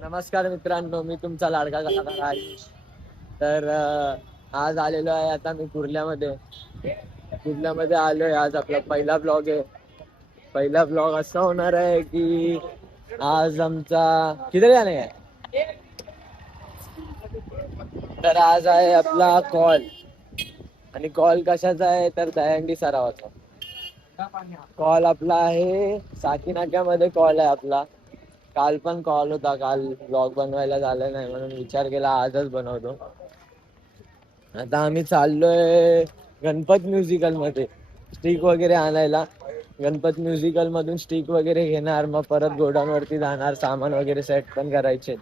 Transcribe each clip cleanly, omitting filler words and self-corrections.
नमस्कार मित्रांनो, मी तुमचा लाडका कलाकार आयुष. तर आज आलेलो आहे आता मी कुर्ल्यामध्ये आलोय. आज आपला पहिला ब्लॉग आहे. पहिला ब्लॉग असा होणार आहे की आज आमचा किती जाणे आहे. तर आज आहे आपला कॉल. आणि कॉल कशाचा आहे तर दहीहंडी सरावाचा कॉल आपला आहे. साकी नाक्यामध्ये कॉल आहे आपला. काल पण कॉल होता. काल ब्लॉग बनवायला झालं नाही म्हणून विचार केला आजच बनवतो. आता आम्ही चाललोय गणपत म्युझिकल मध्ये स्टिक वगैरे आणायला. गणपत म्युझिकल मधून स्टिक वगैरे घेणार, मग परत गोडाऊन वरती जाणार. सामान वगैरे सेट पण करायचे.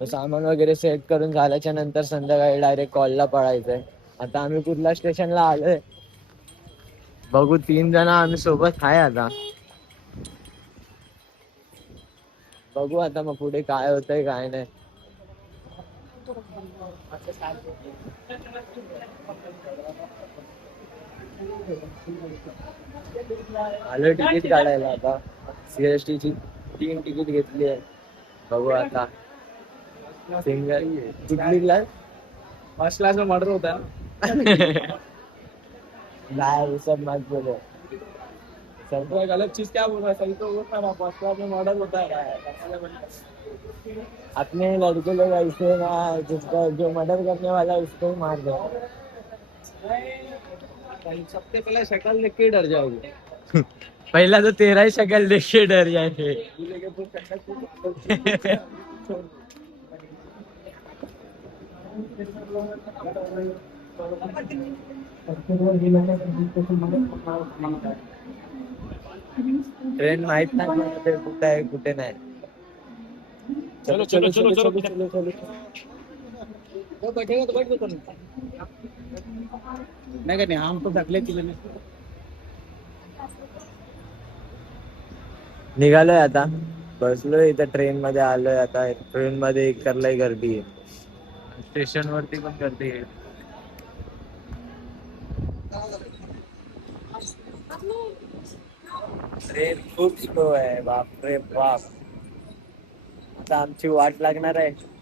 सामान वगैरे सेट करून झाल्याच्या नंतर संध्याकाळी डायरेक्ट कॉलला पळायचंय. आता आम्ही कुर्ला स्टेशनला आलोय. बघू 3 जण आम्ही सोबत आहे. आता बघू आता मग पुढे काय होतंय काय नाही. आलोय तिकीट काढायला. आता सीएसटी ची 3 तिकीट घेतली आहे. बघू आता सिंगल कुठली क्लास फर्स्ट क्लास में मर्डर होता है नाही सब मत बोलो. सब तो एक अलग चीज क्या बोल रहा है. सही तो वो था ना, फर्स्ट क्लास में मर्डर होता है. अपने लड़के लोग ऐसे ना, जिसका जो मर्डर करने वाला है उसको ही मार दो. सबसे पहले शक्ल देख के डर जाओगे. पहला तो तेरा ही शक्ल देख के डर जाएंगे. ट्रेन माहित नाही मला ते कुठे आहे कुठे नाही. चलो चलो चलो चलो चलो चलो. वो बैठेगा तो बैठ दो. नहीं नहीं, हम तो ढकले चिले में निघालोय आता. बसलोय इथं ट्रेन मध्ये आलोय. आता ट्रेन मध्ये एक करलाय गर्दी आहे. स्टेशन वरती पण गर्दी आहे. ट्रेन खूप स्लो आहे. बापरे बाप. आता आमची वाट लागणार आहे.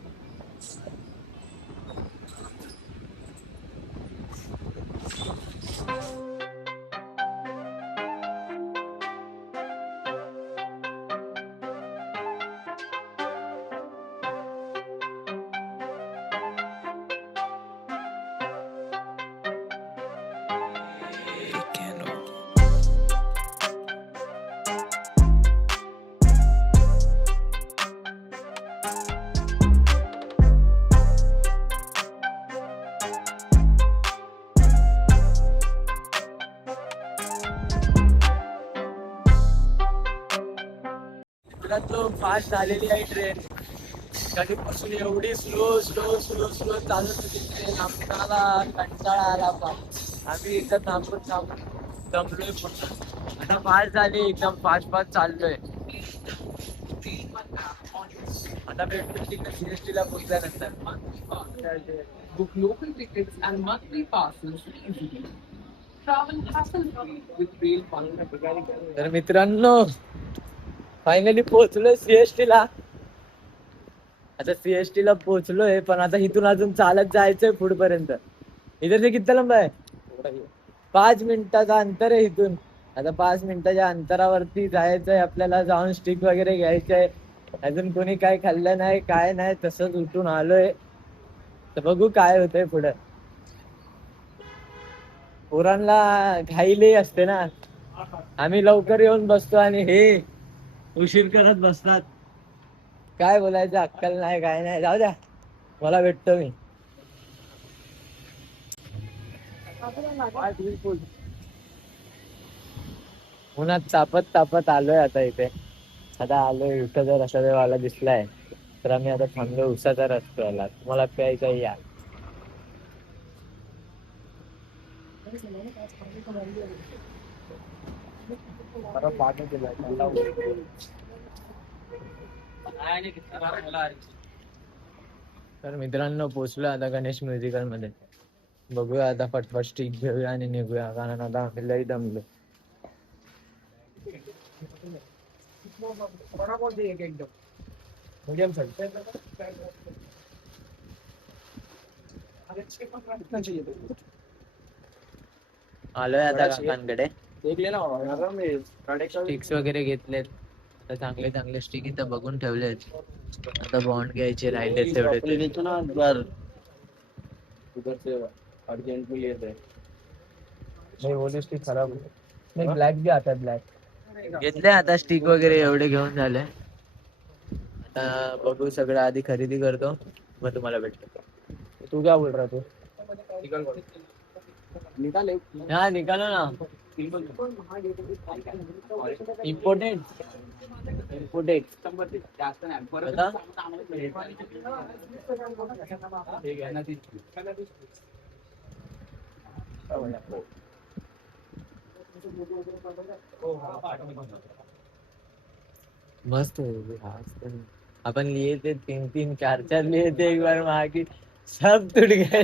तो फास्ट झालेली आहे ट्रेन. कधीपासून एवढी स्लो स्लो स्लो स्लो चालत होती ट्रेन. आम्हाला कंटाळा आला. आम्ही इथं थांबून दमलोय पूर्ण. आता फास्ट झाली एकदम. फास्ट फास्ट चाललोय. आता भेटतो तिकडे सीएसटी ला पोहोचल्यानंतर. Book local tickets and monthly passes easily. Travel hassle-free with Rail Baltic. तर मित्रांनो फायनली पोहोचलोय सीएसटी ला. आता सीएसटी ला पोहोचलोय पण आता इथून अजून चालत जायचंय पुढपर्यंत. इधर से किती लांब आहे. 5 मिनिटाचा अंतर आहे इथून. आता 5 मिनिटाच्या अंतरावरती जायचंय आपल्याला. जाऊन स्टिक वगैरे घ्यायचंय. अजून कोणी काय खाल्लं नाही काय नाही. तसंच उठून आलोय. तर बघू काय होतंय पुढे. पोरांना घाईले असते ना. आम्ही लवकर येऊन बसतो आणि हे उशीर करत बसतात. काय बोलायचं अक्कल नाही काय नाही. जाऊ द्या मला भेटतो मी. उन्हात तापत तापत आलोय आता इथे. आता आलोय उसाचा रसा वाला दिसलाय तर आम्ही आता थांबलो उसाचा रस प्यायला. तुम्हाला प्यायचा या. तर मित्रांनो पोचलो आता गणेश म्युझिकल मध्ये. बघूया आता फटफट स्टिक घेऊया आणि निघूया कारण आता आम्ही लई दमलो. मीडियम साइज आलोय आता काकांकडे. स्टिक्स वगैरे घेतलेत. आता चांगले चांगले स्टिक इथं बघून ठेवलेत. आता बॉन्ड घ्यायचे राहिले तेवढे खराब नाही. ब्लॅक बी आता ब्लॅक घेतले. आता स्टिक वगैरे एवढे घेऊन झाले. आता बघू सगळं. आधी खरेदी करतो मग तुम्हाला भेटतो. तू काय बोल रहा तू? हा निकालो ना. इम्पोर्टेड मस्त अपन लिए थे 3-3 4-4 लिए थे एक बार वहां की सब टूट गए.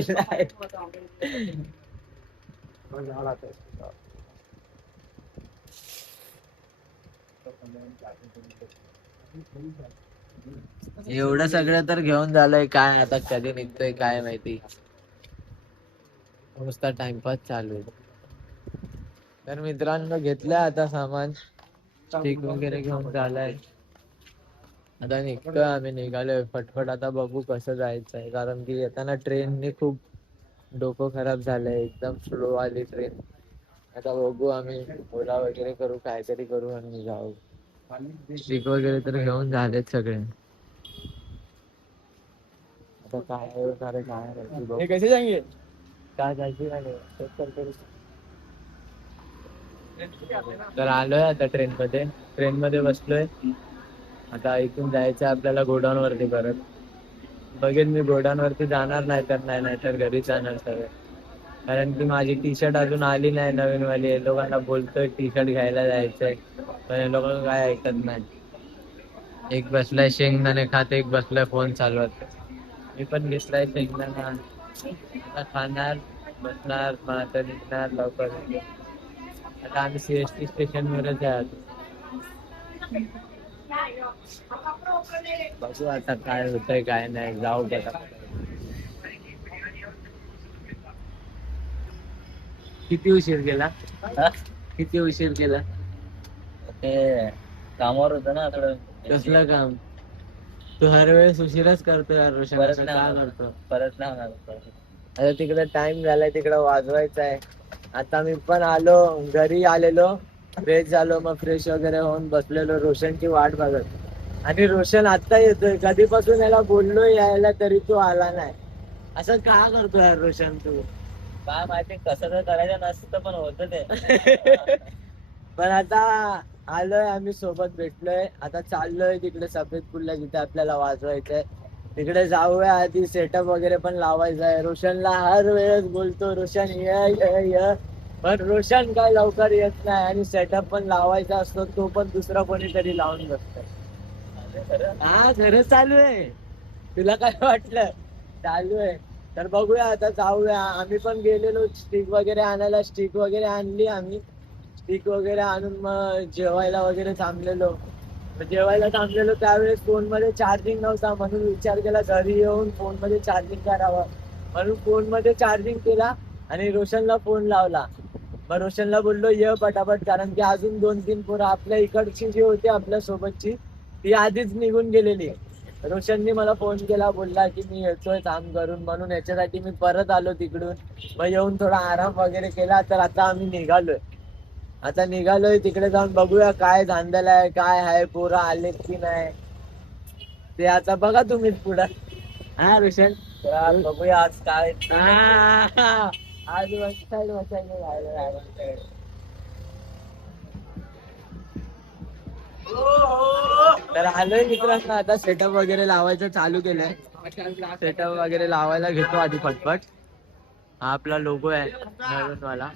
एवढं सगळं तर घेऊन झालंय. काय आता कधी निघतोय काय माहिती. नुसता टाइमपास चालू आहे. तर मित्रांनो घेतलं आता सामान. स्टिक वगैरे घेऊन झालाय. आता निघतोय आम्ही. निघालोय फटफट. आता बघू कसं जायचंय कारण की येताना ट्रेनने खूप डोकं खराब झालंय. एकदम स्लो आली ट्रेन. आता बघू आम्ही ओला वगैरे करू काहीतरी करू आणि जाऊ. स्टिक वगैरे तर घेऊन झालेत सगळे. आता काय होणार आहे काय माहिती. कसे जायचे काय जायचे नाही. तर आलोय आता ट्रेन मध्ये बसलोय. आता इथून जायचं आपल्याला गोडाऊन वरती परत. बघेन मी गोडाऊन वरती जाणार नाही तर घरी जाणार सगळं. कारण की माझी टी शर्ट अजून आली नाही नवीन वाली. लोकांना बोलतोय टी शर्ट घ्यायला जायचंय पण लोक काय ऐकत नाही. एक बसलाय शेंगदाणे खात एक बसलाय फोन चालवत. मी पण घेतलाय शेंगदाणा. आता खाणार बसणार मग आता निघणार लवकर. आता आम्ही CST स्टेशन वरच आहे. बघू आता काय होतंय काय नाही. जाऊ बघा. किती उशीर केला? किती उशीर केला? ते कामावर होतं ना थोडं. कसलं काम? तू हर वेळेस उशीरच करतो यार रोशन. काय करतो परत नाही होणार. आता तिकडे टाइम झालाय. तिकडे वाजवायचा आहे. आता मी पण आलो घरी आलेलो. फ्रेश झालो मग फ्रेश वगैरे होऊन बसलेलो रोशनची वाट बघत. आणि रोशन आता येतोय. कधीपासून याला बोललो यायला तरी तो आला नाही. असं का करतो यार रोशन तू? काय माहिती कसं तर करायचं नसतं पण होतं ते. पण आता आलोय आम्ही सोबत भेटलोय. आता चाललोय तिकडे सफेद पुलला जिथे आपल्याला वाजवायचंय. तिकडे जाऊया. आधी सेटअप वगैरे पण लावायचा आहे. रोशनला हर वेळेस बोलतो रोशन ये पण रोशन काय लवकर येत नाही. आणि सेटअप पण लावायचा असतो तो पण दुसरा कोणीतरी लावून बसतो. हा खरंच चालू आहे. तुला काय वाटलं? चालू आहे. तर बघूया आता जाऊया. आम्ही पण गेलेलो स्टिक वगैरे आणायला. स्टिक वगैरे आणली आम्ही. स्टिक वगैरे आणून मग जेवायला वगैरे थांबलेलो. जेवायला थांबलेलो त्यावेळेस फोन मध्ये चार्जिंग नव्हता म्हणून विचार केला घरी येऊन फोन मध्ये चार्जिंग करावं. म्हणून फोन मध्ये चार्जिंग केला आणि रोशनला फोन लावला. मग रोशनला बोललो ये पटापट कारण की अजून 2-3 पोरं आपल्या इकडची जी होती आपल्या सोबतची ती आधीच निघून गेलेली. रोशननी मला फोन केला बोलला की मी येतोय काम करून म्हणून याच्यासाठी मी परत आलो तिकडून. मग येऊन थोडा आराम वगैरे केला. तर आता आम्ही निघालोय. आता निघालोय तिकडे जाऊन बघूया काय धांदल आहे काय आहे. पोरं आलेत की नाही ते आता बघा तुम्हीच पुढं. हा रोशन बघूया आज काय. आज वन साईड तर आलोय मित्रांनो. आता सेटअप वगैरे लावायचं चालू केलंय. सेटअप वगैरे लावायला घेतो आधी फटफट. हा आपला लोगो आहे नवीन वाला.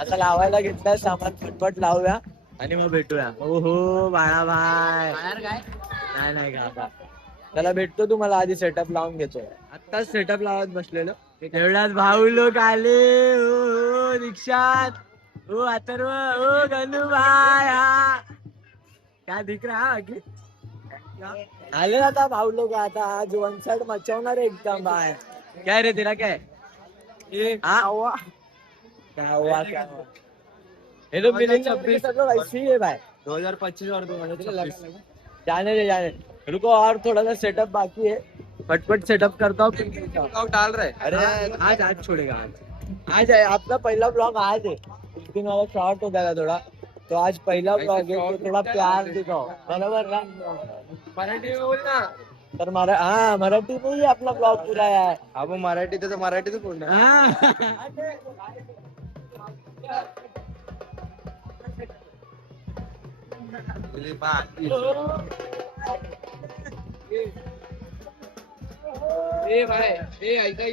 आता लावायला घेतलं सामान फटफट लावूया आणि मग भेटूया. हो बाळा भाई नाही का आता त्याला भेटतो तुम्हाला. आधी सेटअप लावून घेतो. आत्ताच सेटअप लावत बसलेलो. तेवढ्यात भाऊ लोक आले. हो रिक्षात. हो अथर्व. हो गणू भाई. हा क्या दिख रहा है? आले आता भाऊ लोक. आता आज वन साइड मचवणार आहे एकदम बाहेर. काय रे तेरा काय हाँ? क्या हुआ क्या हुआ? ये तो मिलेंगे अपने सब लोग ऐसे ही है भाई. 2025 और 2026 जाने दे. रुको और थोड़ा सा सेटअप बाकी है. फटफट सेटअप करता हूँ. ब्लॉग डाल रहे अरे आज छोड़ेगा. आज है अपना पहला ब्लॉग. आज है उस दिन वाला शॉर्ट हो जाएगा थोड़ा. तो आज पहला ब्लॉग है तो थोड़ा प्यार दिखाओ. बरोबर ना? मराठी में बोल ना. तर मराठी में ही अपना ब्लॉग पूरा है. आपण मराठीत मराठीत बोलणार. ए भाई ए ऐसा ही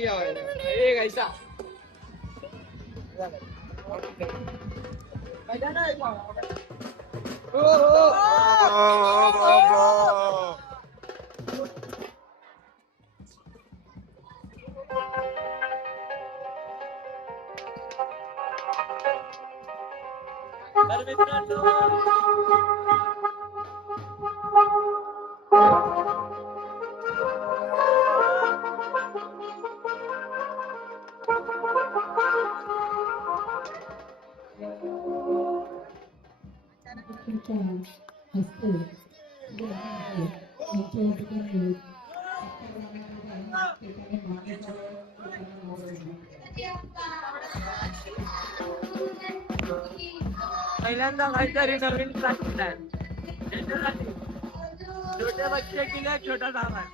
ए ऐसा तर मित्रांनो पहिल्यांदा काहीतरी नवीन टाकलाय. छोटे बच्चे के लिए छोटा सामान.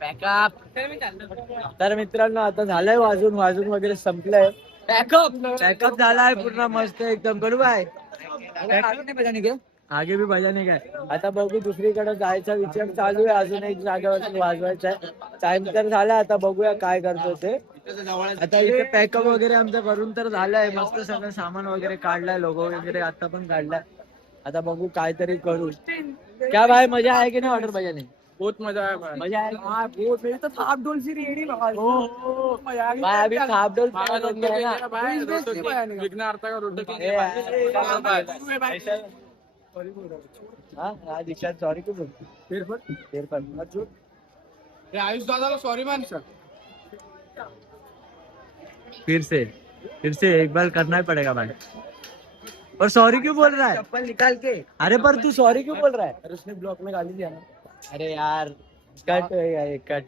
पॅकअप. तर मित्रांनो आता झालंय वाजून वाजून वगैरे संपलंय. पॅकअप झालाय पूर्ण मस्त एकदम. करू बाय आगे भी बजाने काय. आता बघू दुसरीकडे जायचा विचार चालू आहे. अजून एक जागेवर वाजवायचा आहे. टाइम तर झाला. आता बघूया काय करतो ते. आता इथे पॅकअप वगैरे आमचं करून तर झालंय. मस्त सगळं सामान वगैरे काढलाय. लोगो वगैरे आता पण काढलाय. आता बघू काहीतरी करू. क्या भाई मजा आहे की नाही ऑर्डर बजाने. बहुत मजा आया भाई. मजा आहे. बहुत मेरी तो थाप डोल सी रेडी भाई. भाई अभी थाप डोल विघ्न अर्था का रोड हाँ दिशा सॉरी क्यों बोल. आयुष दादाला सॉरी मान सर. फिर से एक बार करना ही पड़ेगा भाई. और सॉरी क्यों बोल रहा है. चप्पल निकाल के. अरे पर तू सॉरी क्यों बोल रहा है. अरे उसने ब्लॉक में गाली दिया ना. अरे यार कट होएगा ये कट.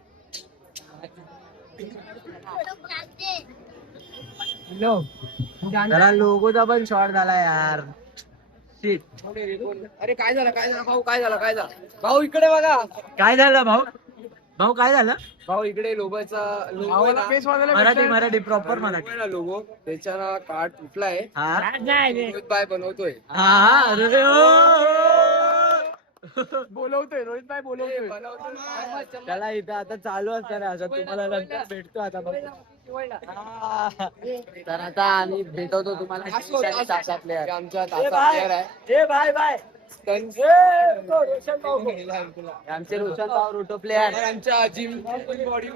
जरा लोगोचा पण शॉर्ट झाला यार. Shit. अरे काय झालं भाऊ. काय झालं भाऊ इकडे बघा. काय झालं भाऊ. भाऊ काय झालं? भाऊ इकडे लोगोचा logo Marathi proper Marathi. Logo त्याच्या कार्ड तुटलाय. हा रोहित बाय बनवतोय. हा अरे बोलवतोय रोहित भाई बोलवतोय. त्याला इथं आता चालू असणार असं तुम्हाला नंतर भेटतो आता बघ. हा. तर आता आम्ही भेटवतो तुम्हाला तासातले आमच्या प्लेअर आहे. ए बाय बाय आमचे रोशन भाऊ रोटो प्लेअर आमच्या जिम बॉडी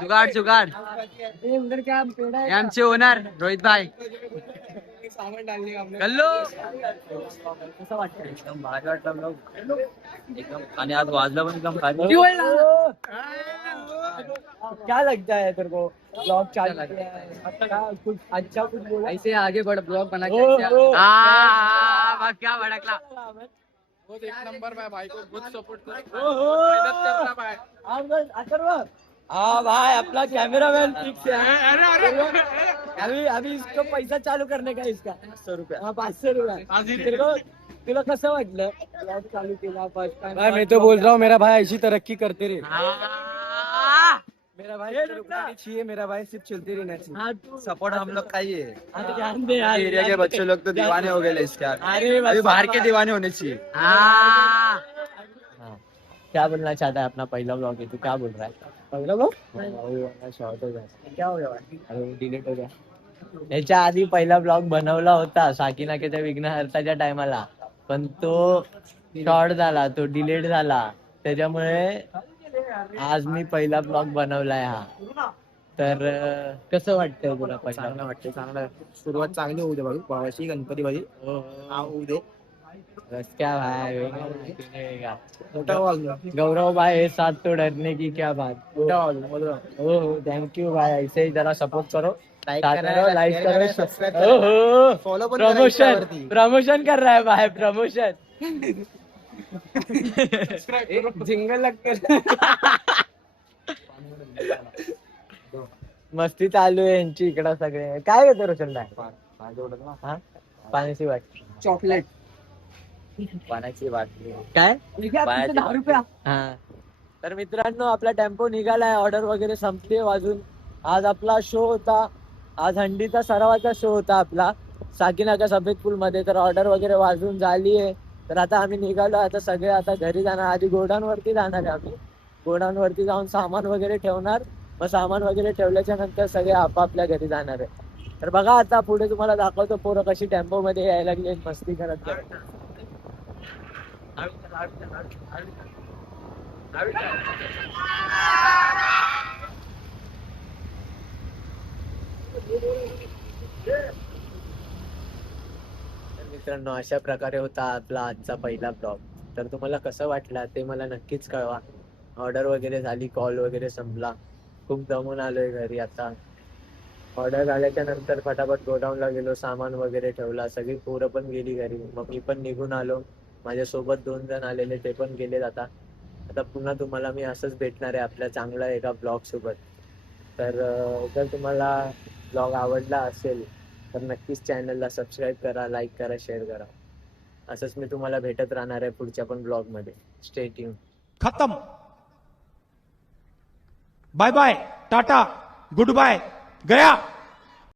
जुगाड जुगाड हे आमचे ओनर रोहित भाई सामान डालणे का गल्लो कसं वाटतं? एकदम भारी वाटलं एकदम. आणि आज वाजलं पण एकदम भारी. क्या लगता है तेरे को ब्लॉग चालू किया है? अच्छा कुछ अच्छा कुछ बोला ऐसे आगे बढ़ ब्लॉग बना ओ, ओ. के क्या भड़कला बहुत एक नंबर भाई को बहुत सपोर्ट हाँ भाई अपना कैमरामैन फिक्स है. अभी अभी इसको पैसा चालू करने का इसका 500 रुपया. हाँ 500 रुपया. तेरे को तुला कसं वाटलं ब्लॉग चालू केला फर्स्ट टाइम? मैं तो बोल रहा हूँ मेरा भाई ऐसी तरक्की करते रहे. मेरा भाई चाहिए मेरा भाई सिर्फ चलते रहना चाहिए. हाँ तू सपोर्ट हम लोग का ही है. ध्यान दे यार. एरिया के बच्चे लोग तो दीवाने हो गए इसके आगे. अरे अभी बाहर के दीवाने होने चाहिए. हाँ. क्या बोलना चाहता है? अपना पहला ब्लॉग है, तू क्या बोल रहा है? पहला ब्लॉग शॉर्ट हो गया. क्या हो गया? अरे डिलीट हो गया. याच्या आधी पहिला ब्लॉग बनवला होता साकीनाक्याच्या विघ्नहर्ताच्या टायमाला, पण तो शॉर्ट झाला, तो डिलीट झाला. त्याच्यामुळे आज मी पहिला ब्लॉग बनवलाय हा. तर कसं वाटतंय तुला? चांगलं वाटतं. चांगलं सुरुवात चांगली होऊ दे भाऊ. भावाशी गणपती भाई होऊ दे. क्या भाई मोठा वाजला. गौरव भाई है साथ तो डरने की क्या बात. मोठा वाजला. ओह थैंक यू भाई. ऐसे ही जरा सपोर्ट करो, लाइक लाइक करो, सबस्क्राइब ओहो फॉलो पण प्रमोशन प्रमोशन कर रहा है भाई प्रमोशन. जिंगल लागतं. मस्ती चालू आहे यांची इकडं सगळे. काय घेतो रोशन भाई? हा पाण्याची वाटली. चॉकलेट पाण्याची बाटली काय? 10 रुपया. हा तर मित्रांनो आपला टेम्पो निघालाय. ऑर्डर वगैरे संपली वाजून. आज आपला शो होता. आज हंडीचा सरावाचा शो होता आपला साकीनाका सफेद पूल मध्ये. तर ऑर्डर वगैरे वाजून झाली आहे. तर आता आम्ही निघालो. आता सगळे आता घरी जाणार. आधी गोडाऊन वरती जाणार आहे आम्ही. गोडाऊन वरती जाऊन सामान वगैरे ठेवणार. मग सामान वगैरे ठेवल्याच्या नंतर सगळे आपापल्या घरी जाणार आहे. तर बघा आता पुढे तुम्हाला दाखवतो पोरं कशी टेम्पो मध्ये यायला लागली मस्ती करत करत. मित्रांनो अशा प्रकारे होता आपला आजचा पहिला ब्लॉग. तर तुम्हाला कसं वाटला ते मला नक्कीच कळवा. ऑर्डर वगैरे झाली, कॉल वगैरे संपला, खूप दमून आलोय घरी. आता ऑर्डर झाल्याच्या नंतर फटाफट गोडाऊनला गेलो, सामान वगैरे ठेवला, सगळी पोरं पण गेली घरी. मग मी पण निघून आलो. माझ्यासोबत 2 जण आलेले ते पण गेलेत. आता पुन्हा तुम्हाला मी असंच भेटणार आहे आपल्या चांगल्या एका ब्लॉग सोबत. तर जर तुम्हाला ब्लॉग आवडला असेल तर नक्कीच चॅनलला सबस्क्राईब करा, लाईक करा, शेअर करा. असंच मी तुम्हाला भेटत राहणार आहे पुढच्या पण ब्लॉग मध्ये. Stay tune. खत्म. Bye bye, tata, goodbye, गया.